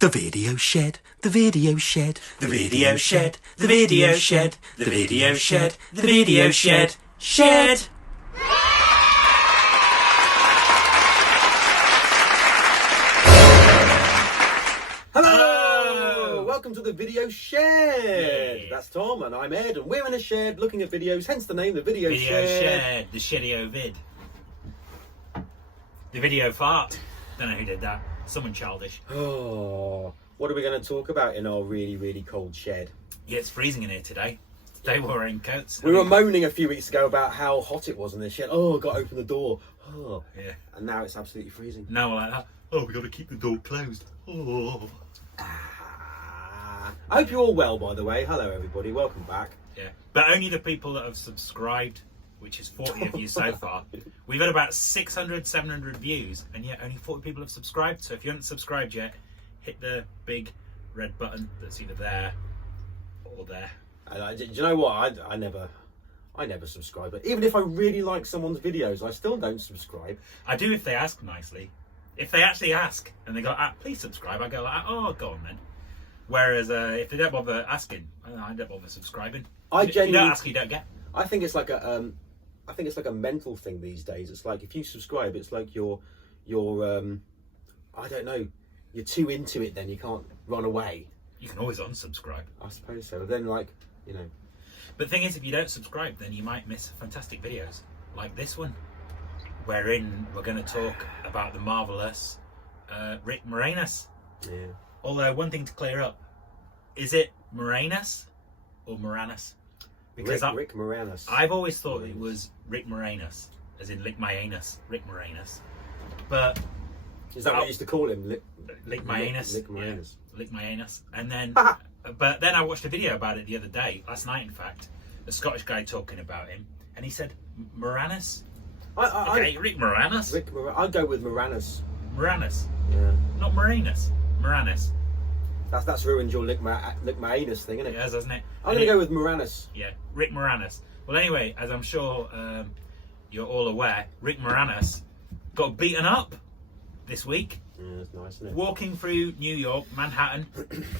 The video shed, the video shed, the video shed, the video shed, the video shed, the video shed, shed. Hello! Welcome to the video shed. Yeah. That's Tom and I'm Ed and we're in a shed looking at videos, hence the name, the video Video shed, the shedio vid. The video fart. Don't know who did that. Someone childish. Oh, what are we going to talk about in our really, really cold shed? Yeah, it's freezing in here today. Today we're wearing coats. We were moaning a few weeks ago about how hot it was in the shed. Oh, got to open the door. Oh, Yeah. and now it's absolutely freezing. Now we're like that. Oh, we got to keep the door closed. Oh. I hope you're all well, by the way. Hello, everybody. Welcome back. Yeah. But only the people that have subscribed, which is 40 of you so far. We've had about 600, 700 views, and yet only 40 people have subscribed. So if you haven't subscribed yet, hit the big red button that's either there or there. And do you know what? I never subscribe. But even if I really like someone's videos, I still don't subscribe. I do if they ask nicely. If they actually ask and they go, please subscribe, I go like, oh, go on then. Whereas if they don't bother asking, I don't bother subscribing. If you don't ask, you don't get. I think it's like a mental thing these days. It's like if you subscribe, it's like you're I don't know, you're too into it. Then you can't run away. You can always unsubscribe. I suppose so. But then, like, you know. But the thing is, if you don't subscribe, then you might miss fantastic videos like this one, wherein we're going to talk about the marvelous Rick Moranis. Yeah. Although one thing to clear up, is it Moranis or Moranis? Because Rick Moranis. I've always thought it was Rick Moranis, as in lick my anus, Rick Moranis. But is that what you used to call him? lick my anus. Lick Moranis. Yeah, lick my anus. And then, but then I watched a video about it the other day, last night in fact, a Scottish guy talking about him, and he said Moranis. Rick Moranis. I'd go with Moranis. Moranis. Yeah. Not Moranis. Moranis. That's ruined your lick my anus thing, isn't it? It has, hasn't it? I'm going to go with Moranis. Yeah, Rick Moranis. Well, anyway, as I'm sure you're all aware, Rick Moranis got beaten up this week. Yeah, that's nice, isn't it? Walking through New York, Manhattan,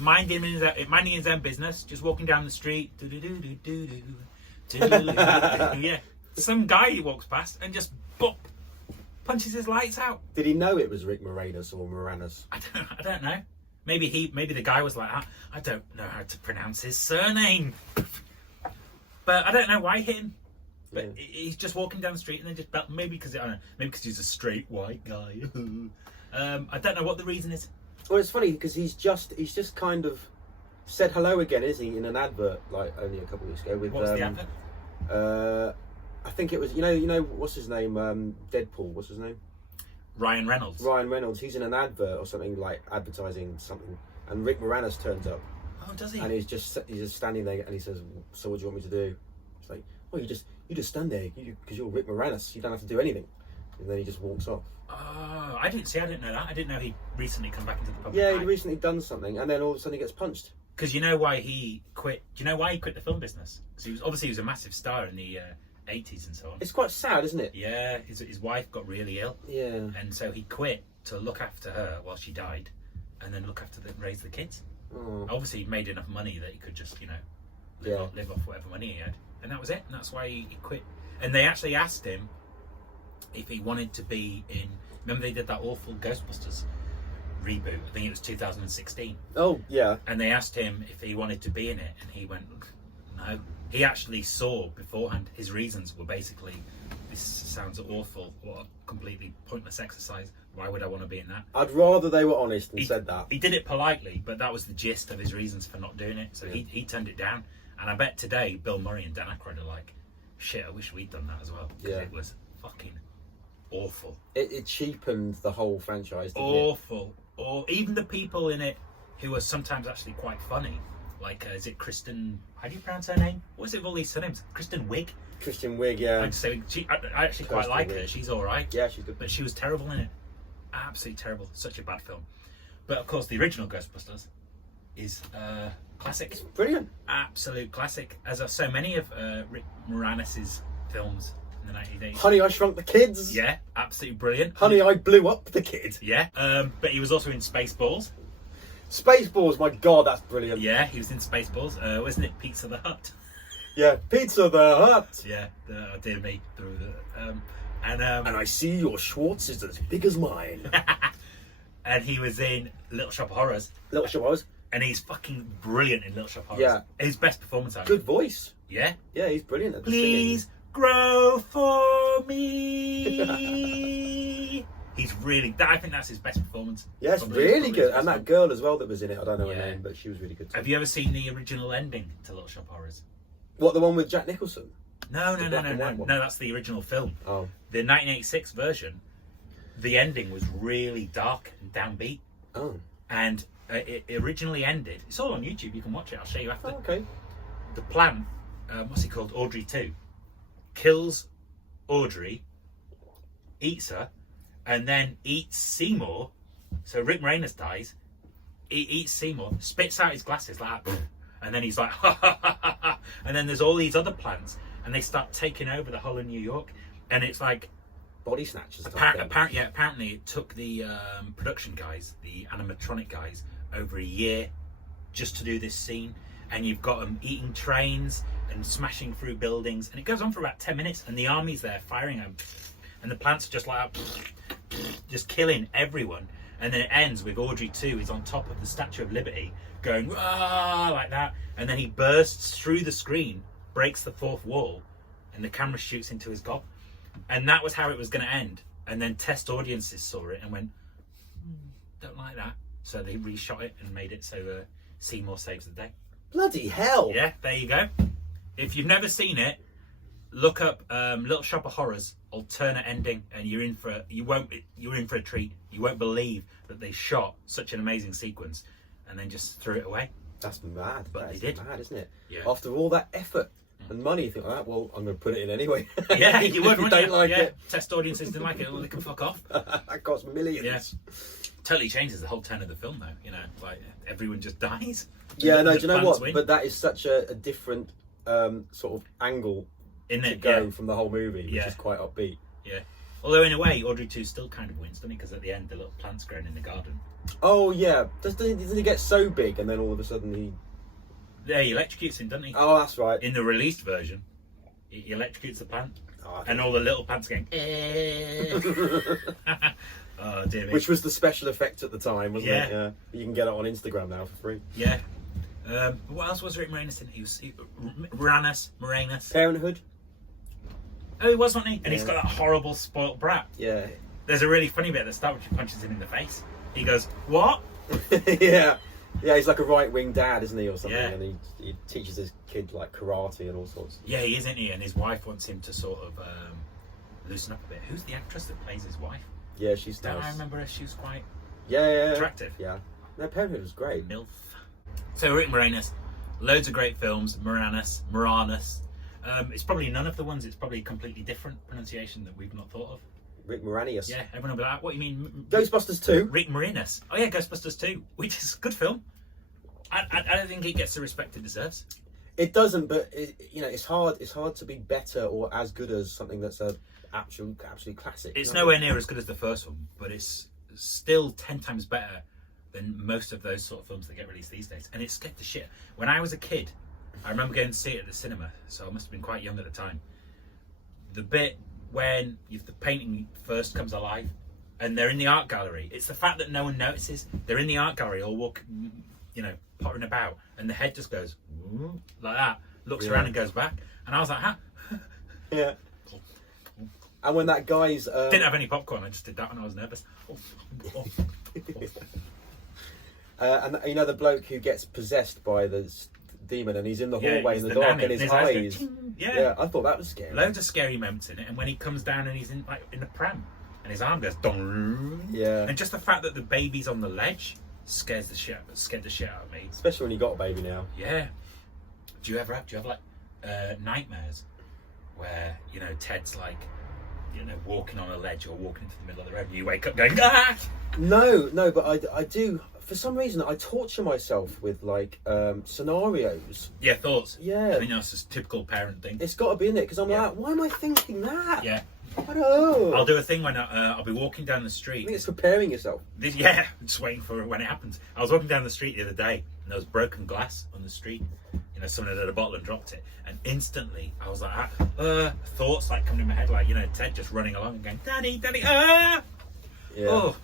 minding his own business, just walking down the street. Yeah, some guy he walks past and just bop, punches his lights out. Did he know it was Rick Moranis or Moranis? I don't know. Maybe the guy was like, I don't know how to pronounce his surname. But I don't know why he hit him. But he's just walking down the street and then just maybe because he's a straight white guy. I don't know what the reason is. Well, it's funny because he's just kind of said hello again, is he, in an advert like only a couple of weeks ago with What's the advert? I think it was you know what's his name, Deadpool, what's his name? Ryan Reynolds. He's in an advert or something, like advertising something, and Rick Moranis turns up. Oh, does he? And he's just standing there and he says, so what do you want me to do? It's like, well, you just stand there because you're Rick Moranis, you don't have to do anything. And then he just walks off. Oh, I didn't know that. I didn't know he'd recently come back into the public. Yeah, eye. he'd recently done something and then all of a sudden he gets punched. Because you know why he quit? Do you know why he quit the film business? Because he was a massive star in the 80s and so on. It's quite sad, isn't it? Yeah, his wife got really ill. Yeah. And so he quit to look after her while she died, and then raise the kids. Oh. Obviously, he made enough money that he could just, live off whatever money he had, and that was it. And that's why he quit. And they actually asked him if he wanted to be in. Remember they did that awful Ghostbusters reboot? I think it was 2016. Oh yeah. And they asked him if he wanted to be in it, and he went, no. He actually saw beforehand. His reasons were basically, this sounds awful, what a completely pointless exercise. Why would I want to be in that? I'd rather they were honest and said that. He did it politely, but that was the gist of his reasons for not doing it. So he turned it down. And I bet today Bill Murray and Dan Aykroyd are like, shit, I wish we'd done that as well. Because it was fucking awful. It cheapened the whole franchise, didn't awful. Or even the people in it who are sometimes actually quite funny. Like, is it Kristen? How do you pronounce her name? What is it with all these surnames? Kristen Wiig? Kristen Wiig, yeah. I'd say I actually quite like her. She's all right. Yeah, she's good. But she was terrible in it. Absolutely terrible. Such a bad film. But of course, the original Ghostbusters is classic. It's brilliant. Absolute classic. As are so many of Rick Moranis' films in the 1980s. Honey, I Shrunk the Kids. Yeah, absolutely brilliant. Honey, I Blew Up the Kid. Yeah. But he was also in Spaceballs. Spaceballs, my God, that's brilliant. Yeah, he was in Spaceballs. Wasn't it Pizza the Hut? Yeah, Pizza the Hut. Yeah, dear me. And I see your Schwartz is as big as mine. and he was in Little Shop of Horrors. Little Shop of Horrors. And he's fucking brilliant in Little Shop of Horrors. Yeah. His best performance. Good voice. Yeah. Yeah, he's brilliant at the Please grow for me. He's really. I think that's his best performance. Yeah, it's Probably really good. his And best that girl as well that was in it, I don't know her Yeah. name, but she was really good too. Have you ever seen the original ending to Little Shop of Horrors? What, the one with Jack Nicholson? No, black and white one? no. That's the original film. Oh. The 1986 version. The ending was really dark and downbeat, Oh. and it originally ended. It's all on YouTube. You can watch it. I'll show you after. Oh, okay. The plant, what's he called? Audrey 2, kills Audrey, eats her, and then eats Seymour. So Rick Moranis dies. He eats Seymour, spits out his glasses like that, and then he's like, ha ha ha ha ha. And then there's all these other plants, and they start taking over the whole of New York, and it's like. Body snatchers. Apparently it took the production guys, the animatronic guys, over a year just to do this scene. And you've got them eating trains and smashing through buildings, and it goes on for about 10 minutes. And the army's there firing them, and the plants are just like just killing everyone. And then it ends with Audrey 2 is on top of the Statue of Liberty, going "Wah!" like that, and then he bursts through the screen, breaks the fourth wall, and the camera shoots into his gob. And that was how it was going to end. And then test audiences saw it and went, don't like that. So they reshot it and made it so Seymour saves the day. Bloody hell. Yeah, there you go. If you've never seen it, look up Little Shop of Horrors alternate ending, and you're in for a treat. You won't believe that they shot such an amazing sequence and then just threw it away. That's mad. But That they is did. mad, isn't it? Yeah. After all that effort and money, you think, oh, well, I'm going to put it in anyway. Yeah, you would. If you don't like it. Test audiences didn't like it. Well, they can fuck off. That costs millions. Yeah. Totally changes the whole tone of the film, though. You know, like everyone just dies. Yeah, no, The do you know plants what? win. But that is such a different sort of angle In to it, go yeah. from the whole movie, which Yeah. is quite upbeat. Yeah. Although in a way, Audrey 2 still kind of wins, doesn't he? Because at the end, the little plant's grown in the garden. Oh, yeah. Doesn't he get so big and then all of a sudden he... Yeah, he electrocutes him, doesn't he? Oh, that's right. In the released version, he electrocutes the plant, Oh, and all the little plants going. Oh dear me. Which was the special effect at the time, wasn't Yeah. it? Yeah. You can get it on Instagram now for free. Yeah. What else was Rick Moranis in? He was Moranis. Parenthood? Oh, he was, wasn't he? And he's Yeah. got that horrible spoilt brat. Yeah. There's a really funny bit at the start when she punches him in the face. He goes, "What?" Yeah. Yeah, he's like a right-wing dad, isn't he, or something? Yeah. And he teaches his kid, like, karate and all sorts. Yeah, he is, isn't he? And his wife wants him to sort of loosen up a bit. Who's the actress that plays his wife? Yeah, she's Don't I nice. remember her? She was quite Yeah. attractive. Yeah. No, Parenthood was great. MILF. So Rick Moranis, loads of great films. Moranis. It's probably none of the ones. It's probably a completely different pronunciation that we've not thought of. Rick Moranis. Yeah, everyone will be like, "What do you mean?" Ghostbusters 2. Rick Moranis. Oh yeah, Ghostbusters 2, which is a good film. I don't think it gets the respect it deserves. It doesn't, but it's hard. It's hard to be better or as good as something that's a absolute classic. It's you know? nowhere near as good as the first one, but it's still 10 times better than most of those sort of films that get released these days. And it scared the shit. When I was a kid, I remember going to see it at the cinema, so I must have been quite young at the time. The bit when the painting first comes alive and they're in the art gallery, it's the fact that no one notices. They're in the art gallery all walking, pottering about, and the head just goes like that, looks around and goes back. And I was like, huh? Yeah. And when that guy's Didn't have any popcorn, I just did that when I was nervous. and the bloke who gets possessed by the demon, and he's in the hallway he's in the the dark, nanny, and his and his eyes go eyes. ting. Yeah. Yeah, I thought that was scary. Loads of scary moments in it, and when he comes down and he's in the pram, and his arm goes dong. Yeah. And just the fact that the baby's on the ledge scared the shit out of me. Especially when you got a baby now. Yeah. Do you have like nightmares where Ted's like walking on a ledge or walking into the middle of the road, and you wake up going ah? No, but I do. For some reason, I torture myself with like scenarios. Yeah, thoughts. Yeah. I think that's a typical parent thing. It's got to be in it because I'm Yeah. like, why am I thinking that? Yeah. I don't know. I'll do a thing when I'll be walking down the street. I think it's preparing yourself. Yeah, just waiting for when it happens. I was walking down the street the other day, and there was broken glass on the street. You know, someone had had a bottle and dropped it, and instantly I was like, thoughts like coming in my head, like, you know, Ted just running along and going, "Daddy, Daddy, ah!" Yeah. Oh.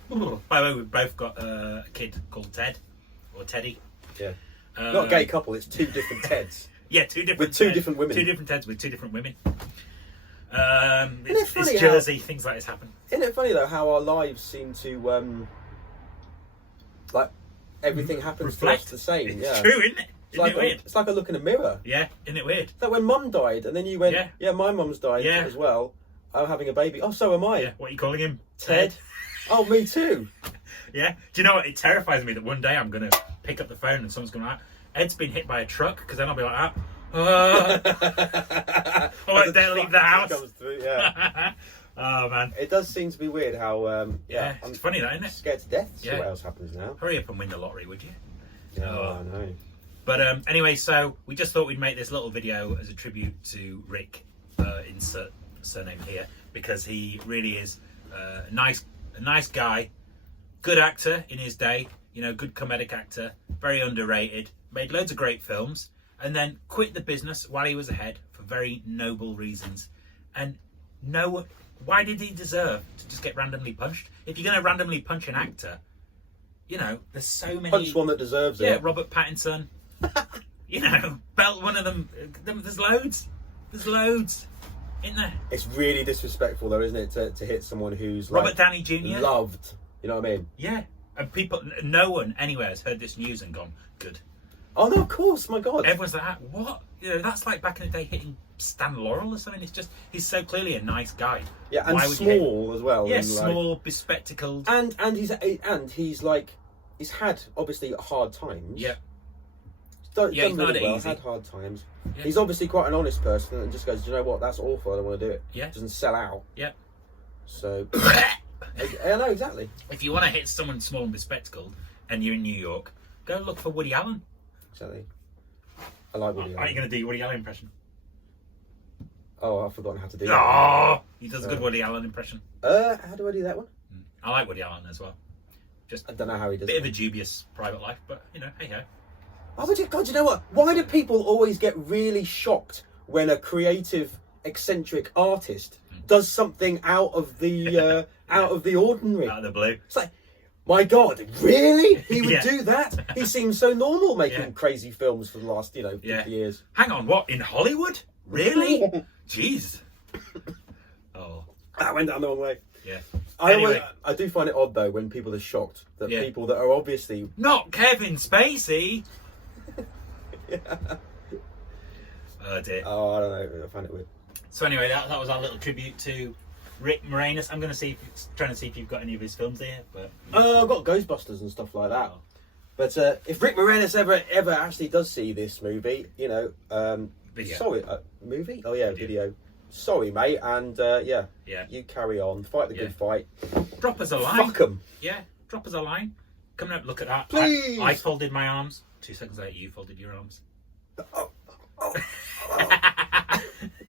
By the way, we've both got a kid called Ted or Teddy. Yeah. Not a gay couple. It's two different Teds. Yeah, two different with two Teds. different women. Two different Teds with two different women. It's funny it's Jersey. Things like this happen. Isn't it funny though how our lives seem to like everything happens Reflect. to us the same? It's Yeah. true, isn't it? Isn't it weird? It's like a look in a mirror. Yeah, isn't it weird? It's like when Mum died, and then you went, Yeah. "Yeah, my mum's died as well. I'm having a baby. Oh, so am I." Yeah. What are you calling him? Ted. Oh, me too. Yeah. Do you know what? It terrifies me that one day I'm going to pick up the phone and someone's going to Ed's been hit by a truck, because then I'll be like, I won't dare leave the house. Comes through, yeah. Oh, man. It does seem to be weird how, Yeah, I'm it's funny that, isn't it? scared to death to see Yeah. what else happens now. Hurry up and win the lottery, would you? Yeah, Oh. I know. But anyway, so we just thought we'd make this little video as a tribute to Rick, insert surname here, because he really is a nice guy, good actor in his day, you know, good comedic actor, very underrated, made loads of great films, and then quit the business while he was ahead for very noble reasons. And why did he deserve to just get randomly punched? If you're going to randomly punch an actor, you know, there's so many. Punch one that deserves it. Yeah, Robert Pattinson. You know, belt one of them. There's loads. There's loads in there. It's really disrespectful though, isn't it, to hit someone who's Robert like Downey Jr. loved. You know what I mean? Yeah, and no one anywhere has heard this news and gone, good. Oh no, of course, my God. Everyone's like, what? You know, that's like back in the day hitting Stan Laurel or something. It's just, he's so clearly a nice guy. Yeah, and Why would you hit him? small as well. Yeah, and, small, bespectacled. And he's like, he's had obviously hard times. Yeah. Done Yeah, he's not really well. easy. Had hard times. Yeah. He's obviously quite an honest person and just goes, "Do you know what? That's awful. I don't want to do it." Yeah. Doesn't sell out. Yeah. So. I know exactly. If you want to hit someone small and bespectacled and you're in New York, go look for Woody Allen. Exactly. I like Woody Are you Allen. going to do your Woody Allen impression? Oh, I've forgotten how to do that. Oh, he does a good Woody Allen impression. How do I do that one? I like Woody Allen as well. Just I don't know how he does bit it. of a dubious private life, but you know, hey ho. Oh, but God, you know what? Why do people always get really shocked when a creative, eccentric artist does something out of the ordinary? Out of the blue. It's like, my God, really? He would Yeah. do that? He seems so normal making Yeah. crazy films for the last, 50 Yeah. years. Hang on, what? In Hollywood? Really? Jeez. Oh, That went down the wrong way. yeah. I do find it odd though when people are shocked that Yeah. people that are obviously Not Kevin Spacey. Oh dear. I don't know, I find it weird. So anyway, that was our little tribute to Rick Moranis. I'm going to trying to see if you've got any of his films here, but I've got Ghostbusters and stuff like that. But if Rick Moranis ever actually does see this movie, Video. sorry, movie? Oh yeah, video. Sorry, mate, and yeah, Yeah. you carry on, fight the good fight. Drop us a line. Fuck 'em. Yeah, drop us a line. Coming up, look at that. Please. I folded my arms. 2 seconds later, you folded your arms. Oh.